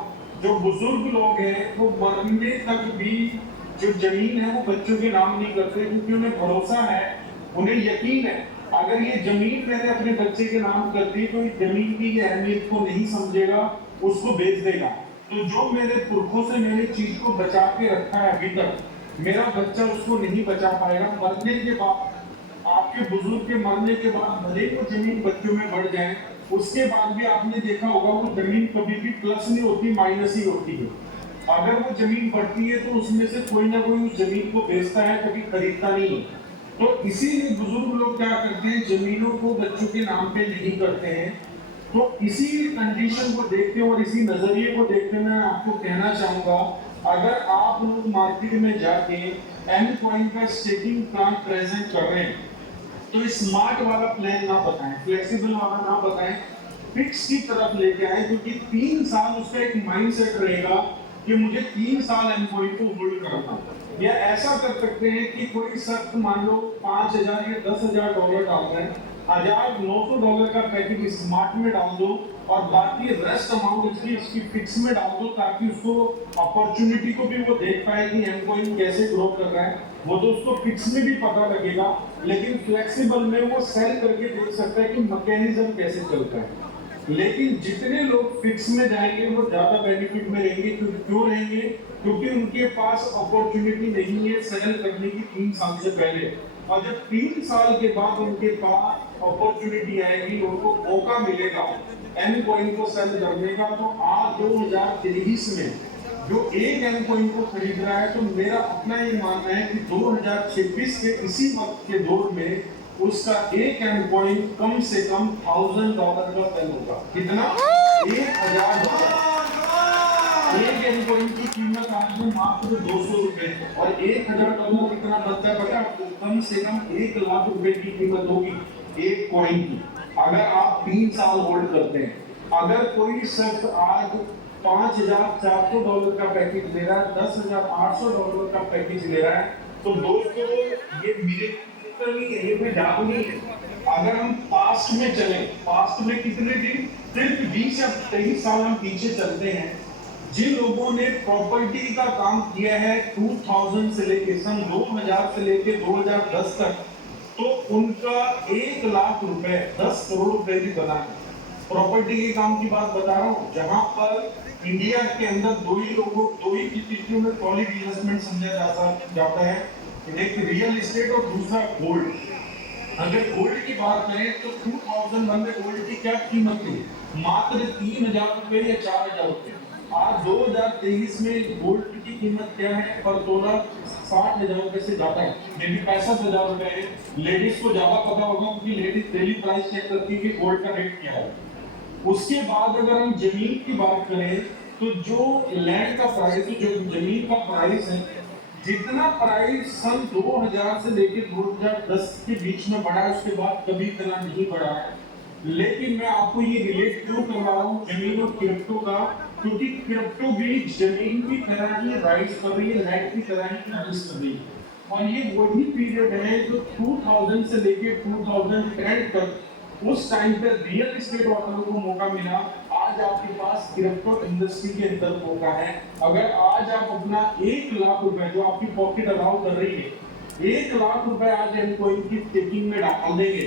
जो बुजुर्ग लोग हैं वो मरने तक भी जो जमीन है वो बच्चों के नाम नहीं करते, क्योंकि उन्हें भरोसा है, उन्हें यकीन है अगर ये जमीन मैंने अपने बच्चे के नाम कर दी तो इस जमीन की अहमियत को नहीं समझेगा, उसको बेच देगा। तो जो मेरे पुरखों से मैंने चीज को बचा के रखा है अभी तक, मेरा बच्चा उसको नहीं बचा पाएगा। मरने के बाद, आपके बुजुर्ग के मरने के बाद भले वो जमीन बच्चों में बढ़ जाए, उसके बाद भी आपने देखा होगा वो जमीन कभी भी प्लस नहीं होती, माइनस ही होती है। अगर वो जमीन बढ़ती है तो उसमें से कोई ना कोई उस जमीन को बेचता है, कभी खरीदता नहीं। तो इसीलिए बुजुर्ग लोग क्या करते हैं, जमीनों को बच्चों के नाम पे नहीं करते हैं। तो इसी कंडीशन को देखते और इसी नजरिए को देखते मैं आपको कहना चाहूंगा, अगर आप लोग मार्केट में जाके एन कॉइन का स्टेकिंग प्लान प्रेजेंट कर रहे हैं तो स्मार्ट वाला प्लान ना बताएं, फ्लेक्सिबल वाला ना बताएं, फिक्स की तरफ लेके आए, क्योंकि 3 साल उसका एक माइंडसेट रहेगा कि मुझे 3 साल एन कॉइन को होल्ड करना। या ऐसा कर सकते हैं कि कोई शख्स मान लो 5,000 या 10,000 डॉलर डाल रहे हैं, $1,900 का पैकेज स्मार्ट में डाल दो और बाकी रेस्ट अमाउंट इसकी फिक्स में डाल दो, ताकि उसको अपॉर्चुनिटी को भी वो देख पाए कि एम कॉइन कैसे ग्रो कर रहा है। वो तो उसको फिक्स में भी पता लगेगा, लेकिन फ्लेक्सिबल में वो सेल करके देख सकता है कि मैकेनिज्म कैसे चलता है। लेकिन जितने लोग फिक्स में जाएंगे वो ज्यादा बेनिफिट में रहेंगे। क्यों रहेंगे? क्योंकि उनके पास अपॉर्चुनिटी नहीं है सेल करने की 3 साल से पहले, और जब 3 साल के बाद उनके पास अपॉर्चुनिटी आएगी, उनको मौका मिलेगा एन कॉइन को सेल करने का, तो आज 2023 में जो एक एन कॉइन को खरीद रहा है, तो मेरा अपना ये मानना है कि 2026 के इसी वक्त के दौर में उसका एक एन कॉइन कम से कम $1,000 का सेल होगा। कितना? $1,000। एक एन कॉइन की कीमत आज में मात्र $200 और $1,000 कितना बनता है पता है आपको? कम से कम $1,00,000 की कीमत होगी एक कॉइन की, अगर आप 3 साल होल्ड करते हैं। अगर कोई शख्स आज $5,400 का पैकेज ले रहा है, $10,800 का पैकेज ले रहा है, तो दोस्तों ये मिरेकल नहीं है, ये कोई जादू नहीं है। अगर हम पास्ट में चले, पास्ट में कितने दिन, सिर्फ 20 या 23 साल हम पीछे चलते हैं, जिन लोगों ने प्रॉपर्टी का काम किया है 2000 से लेके सन 2000 से लेके 2010 तक, तो उनका $1,00,000 10 करोड़ रुपए भी बना है। प्रॉपर्टी के काम की बात बता रहा हूँ, जहां पर इंडिया के अंदर दो ही चीजों में सॉलिड इन्वेस्टमेंट समझा जाता है, एक रियल एस्टेट और दूसरा गोल्ड। अगर गोल्ड की बात करें तो 2001 में गोल्ड की क्या कीमत थी? मात्र $3,000 या $4,000। आज 2023 में गोल्ड की कीमत क्या है पर तोला? $60,000 से ज्यादा है, मे भी $65,000 है। लेडीज को ज्यादा पता होगा क्योंकि लेडीज डेली प्राइस चेक करती है कि गोल्ड का रेट क्या है। उसके बाद अगर हम जमीन की बात करें तो जो लैंड का प्राइस, जो जमीन का प्राइस है, जितना प्राइस सन 2000 से लेकर 2010 के बीच में बढ़ा है, उसके बाद कभी इतना नहीं बढ़ा है। लेकिन मैं आपको ये रिलेट क्यों करवा रहा हूँ जमीन और क्रिप्टो का, क्योंकि क्रिप्टो भी जमीन की तरह ही राइज कर रही है, नेट की तरह ही राइज कर रही है। और ये वही पीरियड है जो 2000 से लेके 2010 तक उस टाइम पे रियल एस्टेट वालों को मौका मिला। आज आपके पास क्रिप्टो इंडस्ट्री के अंदर मौका है। अगर आज आप अपना 1 लाख रुपए जो आपकी पॉकेट अलाउ कर रही है, 1 लाख रुपए आज एम कॉइन की स्टेकिंग में डाल देंगे,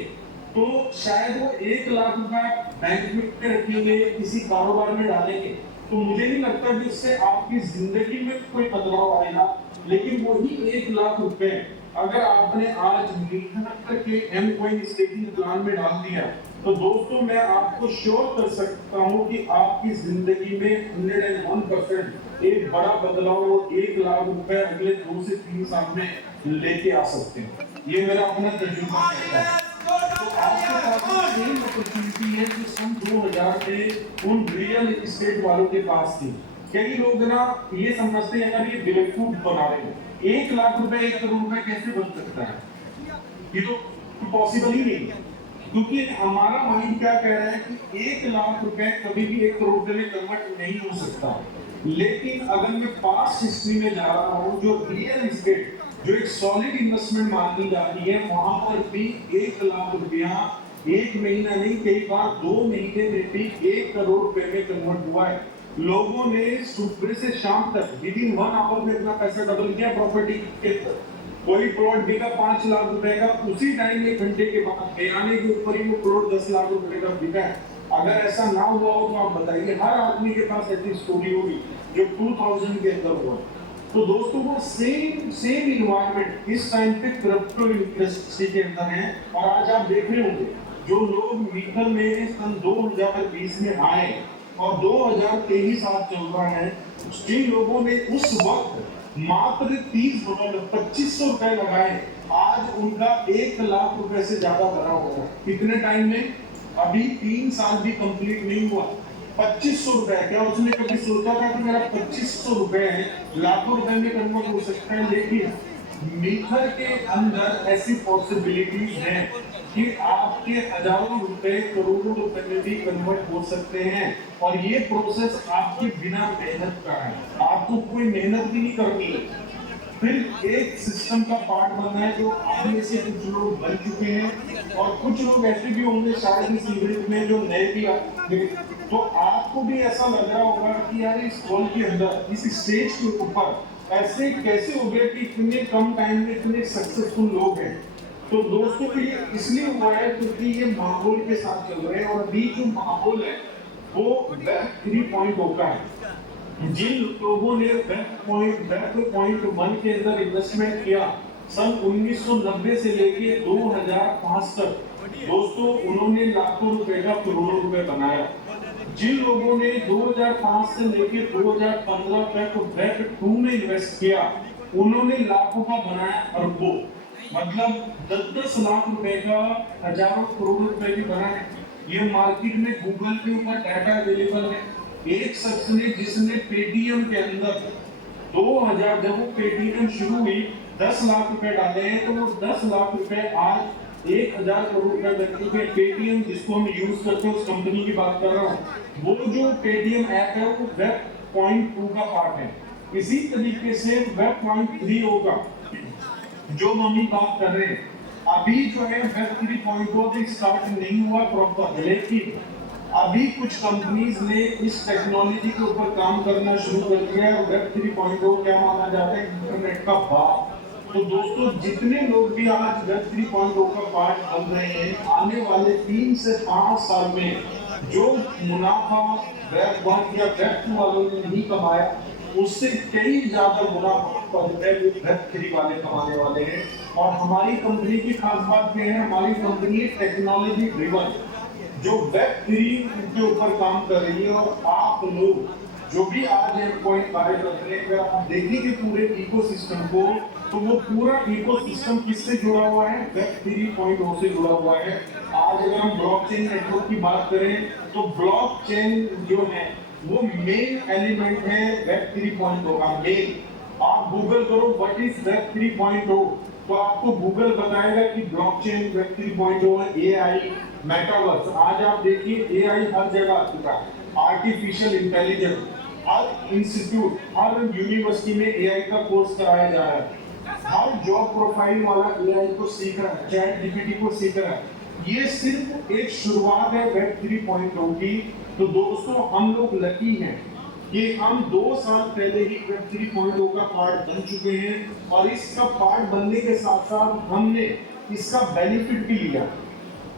तो शायद वो 1 लाख रुपए बैंक में रखेंगे, किसी कारोबार में डालेंगे, तो मुझे नहीं लगता कि उससे आपकी जिंदगी में कोई बदलाव आएगा। लेकिन वही 1 लाख रुपए अगर आपने आज मीटर के एम कॉइन स्टेकिंग प्लान में डाल दिया, तो दोस्तों मैं आपको श्योर कर सकता हूं कि आपकी जिंदगी में 101% एक बड़ा बदलाव और 1 लाख रुपए अगले 2 से 3 साल में लेके आ सकते हैं। ये मेरा अपना तजुर्बा कहता है। तो आपके पास सेम अपॉर्चुनिटी है जो सन 2000 में उन रियल एस्टेट वालों के पास थी। कई लोग ना ये समझते हैं कि ये बेवकूफ बना रहे हैं, 1 लाख रुपए 1 करोड़ रुपए कैसे बन सकता है, ये तो पॉसिबल ही नहीं है। क्योंकि हमारा माइंड क्या कह रहा है कि 1 लाख रुपए कभी भी 1 करोड़ रुपए में कन्वर्ट नहीं हो सकता। लेकिन अगर मैं पास्ट हिस्ट्री में जा रहा हूँ, जो रियल एस्टेट जो एक सॉलिड इन्वेस्टमेंट मानी जाती है, वहां पर भी 1 लाख रुपया 1 महीना नहीं, कई बार 2 महीने में भी 1 करोड़ रुपए में कन्वर्ट हुआ है। लोगों ने सुबह से शाम तक विद इन 1 आवर में अपना पैसा डबल किया प्रॉपर्टी के अंदर। कोई प्लॉट बिका 5 लाख रुपए का, उसी टाइम 1 घंटे के बाद बयाने के ऊपर ही वो प्लॉट 10 लाख रुपए का बिका है। अगर ऐसा ना हुआ हो तो आप बताइए, हर आदमी के पास ऐसी स्टोरी होगी जो 2000 के अंदर हुआ। तो दोस्तों वो सेम इन्वायरमेंट इस टाइम पे क्रिप्टो इंडस्ट्री के अंदर है। और आज आप देख रहे होंगे जो लोग मीटर में सन 2020 में आए और 2023 साल चल रहा है, जिन लोगों ने उस वक्त मात्र $2500 लगाए, आज उनका 1 लाख रुपए से ज्यादा बना हुआ है। कितने टाइम में? अभी 3 साल भी कंप्लीट नहीं हुआ। 2500 रुपए, क्या उसने कभी सोचा था कि मेरा 2500 रुपए लाखों रुपए में कन्वर्ट हो सकता है? लेकिन मीटर के अंदर ऐसी पॉसिबिलिटीज हैं कि आपके हजारों रुपए करोड़ों रुपए में भी कन्वर्ट हो सकते हैं। और ये प्रोसेस आपकी बिना मेहनत का है, आपको कोई मेहनत भी नहीं करनी है। फिर एक सिस्टम का पार्ट बनना है जो आप में से कुछ लोग बन चुके हैं और कुछ लोग ऐसे भी होंगे शायद इस इवेंट में जो नए भी आएंगे। तो आपको भी ऐसा लग रहा होगा कि यार इस कॉल के अंदर, इस स्टेज के ऊपर ऐसे कैसे हो गए कि इतने कम टाइम में इतने सक्सेसफुल लोग हैं। तो दोस्तों ये इसलिए हुआ है क्योंकि ये माहौल के साथ चल रहे हैं। और अभी जो माहौल है वो वेब 3.0 का है। जिन लोगों ने वेब पॉइंट 1 के अंदर इन्वेस्टमेंट किया सन 1990 से लेके 2005 तक, दोस्तों उन्होंने लाखों रुपए का करोड़ों रुपए बनाया। जिन लोगों ने 2005 से लेके 2015 तक वेब 2 में इन्वेस्ट किया, उन्होंने लाखों का बनाया अरबों। मतलब 10-10 लाख रुपए का हजारों करोड़ रुपए भी बना है। ये मार्केट में गूगल के ऊपर डाटा अवेलेबल है। एक शख्स ने जिसने पेटीएम के अंदर 2000 जब वो पेटीएम शुरू हुई 10 लाख रुपए डाले हैं, तो वो 10 लाख रुपए आज 1000 करोड़ रुपए बन चुके। पेटीएम जिसको हम यूज करते हैं उस कंपनी की बात कर रहा हूँ। वो जो पेटीएम ऐप है वो वेब पॉइंट 2 का पार्ट है। इसी तरीके से वेब पॉइंट 3 होगा जो हम बात कर रहे हैं। अभी जो है वेब 3.0 स्टार्ट नहीं हुआ प्रॉपर, लेकिन अभी कुछ कंपनीज ने इस टेक्नोलॉजी के ऊपर काम करना शुरू कर दिया है। वेब 3.0 क्या माना जाता है? इंटरनेट का बाप। तो दोस्तों जितने लोग भी आज वेब 3.0 का पार्ट बन रहे हैं, आने वाले 3 से 5 साल में जो मुनाफा वेब 1 या वेब 2 वालों ने नहीं कमाया, उससे कई ज्यादा मुनाफा वेब 3 वाले कमाने वाले हैं। और हमारी कंपनी की खास बात यह है, हमारी कंपनी टेक्नोलॉजी ड्रिवन जो वेब 3 के ऊपर काम कर रही है। और आप लोग जो भी आज एम पॉइंट कार्य कर रहे हैं, अगर आप देखेंगे पूरे इकोसिस्टम को, तो वो पूरा इकोसिस्टम किससे जुड़ा हुआ है? वेब 3.0 से जुड़ा हुआ है। आज अगर हम ब्लॉकचेन नेटवर्क की बात करें तो ब्लॉकचेन जो है वो मेन एलिमेंट है वेब 3.0 का। मेन आप गूगल करो व्हाट इज वेब 3.0, तो आपको गूगल बताएगा कि ब्लॉकचेन वेब 3.0 है, एआई, मेटावर्स। आज आप देखिए एआई हर जगह आ चुका है, आर्टिफिशियल इंटेलिजेंस। हर इंस्टीट्यूट, हर यूनिवर्सिटी में एआई का कोर्स कराया जा रहा है। हर जॉब प्रोफाइल वाला एआई को सीख रहा है, चैट जीपीटी को सीख रहा है। ये सिर्फ एक शुरुआत है वेब 3.0 की। तो दोस्तों हम लोग लकी हैं कि हम 2 साल पहले ही वेब 3.0 का पार्ट बन चुके हैं और इसका पार्ट बनने के साथ साथ हमने इसका बेनिफिट भी लिया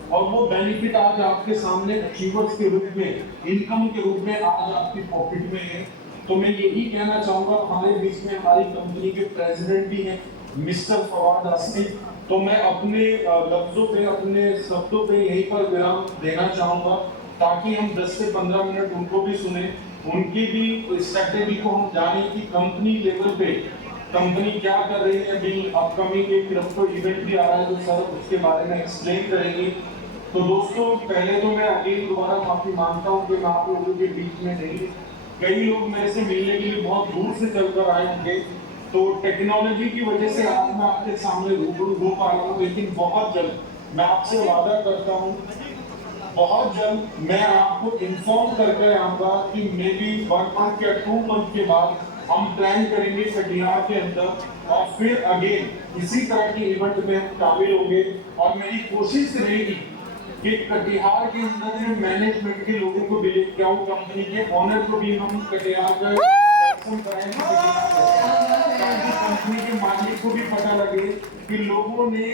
और वो बेनिफिट आज आपके सामने अचीवर्स के रूप में, इनकम के रूप में आज आपकी पॉकेट में है। तो मैं यही कहना चाहूंगा, हमारे बीच में हमारी कंपनी के प्रेसिडेंट भी हैं मिस्टर फवाद आसिफ। तो मैं अपने लफ्जों पे, अपने शब्दों पे यहीं पर विराम देना चाहूंगा ताकि हम 10 से 15 मिनट उनको भी सुने, उनकी भी स्ट्रेटेजी को हम जाने कि कंपनी लेवल पे कंपनी क्या कर रही है। अभी अपकमिंग एक क्रिप्टो इवेंट भी आ रहा है तो सर उसके बारे में एक्सप्लेन करेंगे। तो दोस्तों पहले तो मैं अगेन दोबारा माफी मांगता हूँ कि मैं आप लोगों के बीच में नहीं, कई लोग मेरे से मिलने के लिए बहुत दूर से चलकर आए होंगे, तो टेक्नोलॉजी की वजह से आज मैं आपके सामने रूबरू हो पा रहा हूँ। लेकिन बहुत जल्द मैं आपसे वादा करता हूँ, बहुत जल्द मैं आपको इन्फॉर्म करके आऊंगा कि मे बी 1 मंथ या 2 मंथ के बाद हम प्लान करेंगे कटिहार के अंदर और फिर अगेन इसी तरह के इवेंट में हम शामिल होंगे। और मेरी कोशिश रहेगी कि कटिहार के अंदर मैनेजमेंट के लोगों को भी लेके आऊं, कंपनी के ओनर को भी हम कटिहार का दर्शन कराएंगे ताकि कंपनी के मालिक को भी पता लगे कि लोगों ने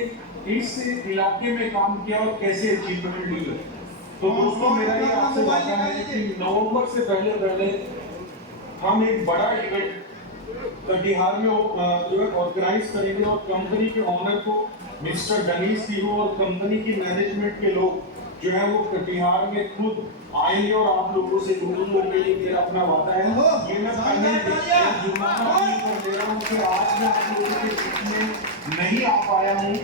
इस इलाके में काम किया और कैसे अचीवमेंट ली है। तो दोस्तों मेरा ये आपसे वादा है कि नवंबर से पहले हम एक बड़ा इवेंट कटिहार में जो है ऑर्गेनाइज करेंगे और कंपनी के ओनर को मिस्टर डनीश सीहो और कंपनी की मैनेजमेंट के लोग जो है वो कटिहार में खुद आएंगे और आप लोगों से रूबरू होंगे। ये मेरा अपना वादा है। ये मैं जुर्माना नहीं कर दे रहा हूँ कि आज मैं आप लोगों के बीच में नहीं आ पाया हूँ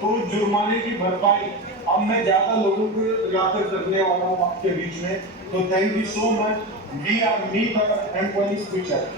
तो जुर्माने की भरपाई अब मैं ज्यादा लोगों को लाकर करने वाला हूँ आपके बीच में। तो thank you so much. We are meet our employees future.